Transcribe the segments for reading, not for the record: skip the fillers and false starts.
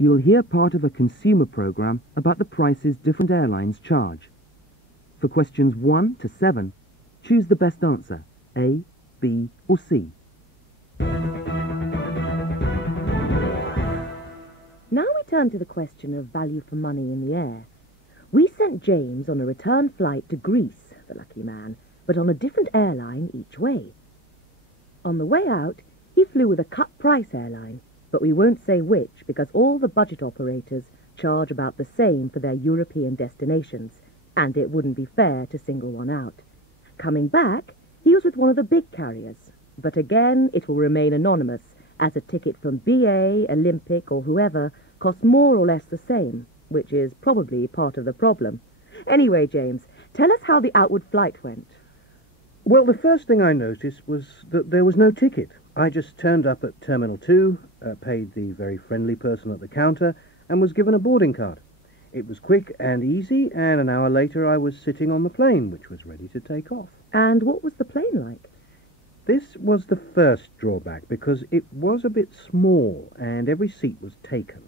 You'll hear part of a consumer program about the prices different airlines charge. For questions 1 to 7, choose the best answer, A, B or C. Now we turn to the question of value for money in the air. We sent James on a return flight to Greece, the lucky man, but on a different airline each way. On the way out, he flew with a cut-price airline, but we won't say which because all the budget operators charge about the same for their European destinations, and it wouldn't be fair to single one out. Coming back, he was with one of the big carriers, but again it will remain anonymous, as a ticket from BA, Olympic or whoever costs more or less the same, which is probably part of the problem. Anyway, James, tell us how the outward flight went. Well, the first thing I noticed was that there was no ticket. I just turned up at Terminal 2, paid the very friendly person at the counter, and was given a boarding card. It was quick and easy, and an hour later I was sitting on the plane, which was ready to take off. And what was the plane like? This was the first drawback, because it was a bit small, and every seat was taken.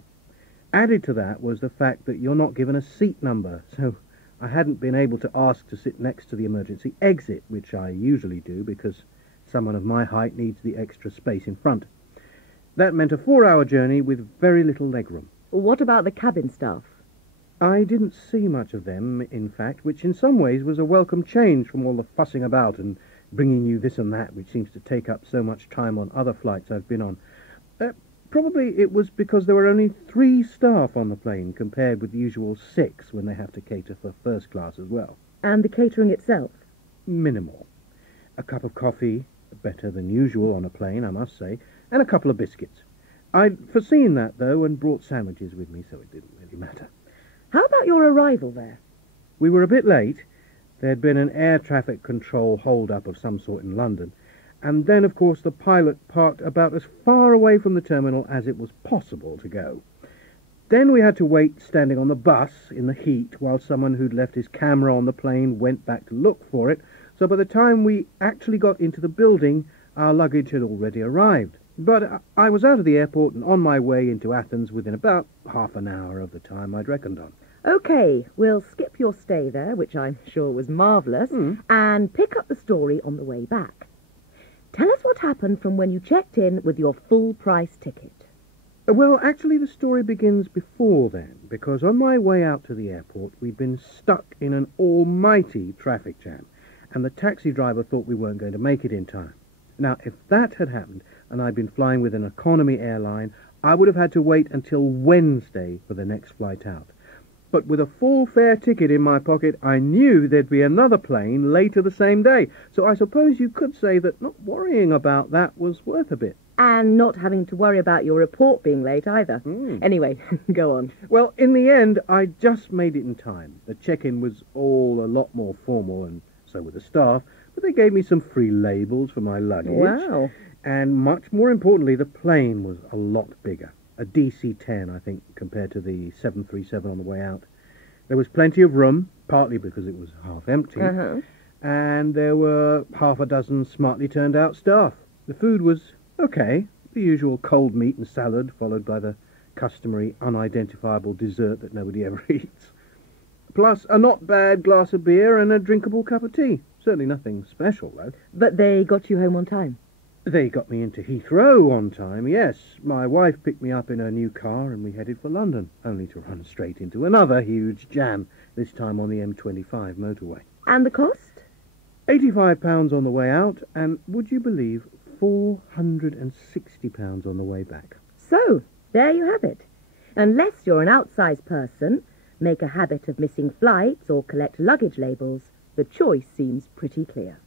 Added to that was the fact that you're not given a seat number, so I hadn't been able to ask to sit next to the emergency exit, which I usually do because someone of my height needs the extra space in front. That meant a 4-hour journey with very little legroom. What about the cabin staff? I didn't see much of them, in fact, which in some ways was a welcome change from all the fussing about and bringing you this and that, which seems to take up so much time on other flights I've been on. Probably it was because there were only 3 staff on the plane compared with the usual 6 when they have to cater for first class as well. And the catering itself? Minimal. A cup of coffee, better than usual on a plane, I must say, and a couple of biscuits. I'd foreseen that, though, and brought sandwiches with me, so it didn't really matter. How about your arrival there? We were a bit late. There'd been an air traffic control hold-up of some sort in London. And then, of course, the pilot parked about as far away from the terminal as it was possible to go. Then we had to wait standing on the bus in the heat while someone who'd left his camera on the plane went back to look for it. So by the time we actually got into the building, our luggage had already arrived. But I was out of the airport and on my way into Athens within about half an hour of the time I'd reckoned on. OK, we'll skip your stay there, which I'm sure was marvellous, and pick up the story on the way back. Tell us what happened from when you checked in with your full-price ticket. Well, actually the story begins before then, because on my way out to the airport we'd been stuck in an almighty traffic jam, and the taxi driver thought we weren't going to make it in time. Now, if that had happened, and I'd been flying with an economy airline, I would have had to wait until Wednesday for the next flight out. But with a full fare ticket in my pocket, I knew there'd be another plane later the same day. So I suppose you could say that not worrying about that was worth a bit. And not having to worry about your report being late either. Anyway, go on. Well, in the end, I just made it in time. The check-in was all a lot more formal, and so were the staff. But they gave me some free labels for my luggage. Wow. And much more importantly, the plane was a lot bigger. A DC-10, I think, compared to the 737 on the way out. There was plenty of room, partly because it was half empty, and there were half a dozen smartly turned out staff. The food was okay, the usual cold meat and salad, followed by the customary unidentifiable dessert that nobody ever eats. Plus a not bad glass of beer and a drinkable cup of tea. Certainly nothing special, though. But they got you home on time? They got me into Heathrow on time, yes. My wife picked me up in her new car and we headed for London, only to run straight into another huge jam, this time on the M25 motorway. And the cost? £85 on the way out, and would you believe, £460 on the way back. So, there you have it. Unless you're an outsized person, make a habit of missing flights or collect luggage labels, the choice seems pretty clear.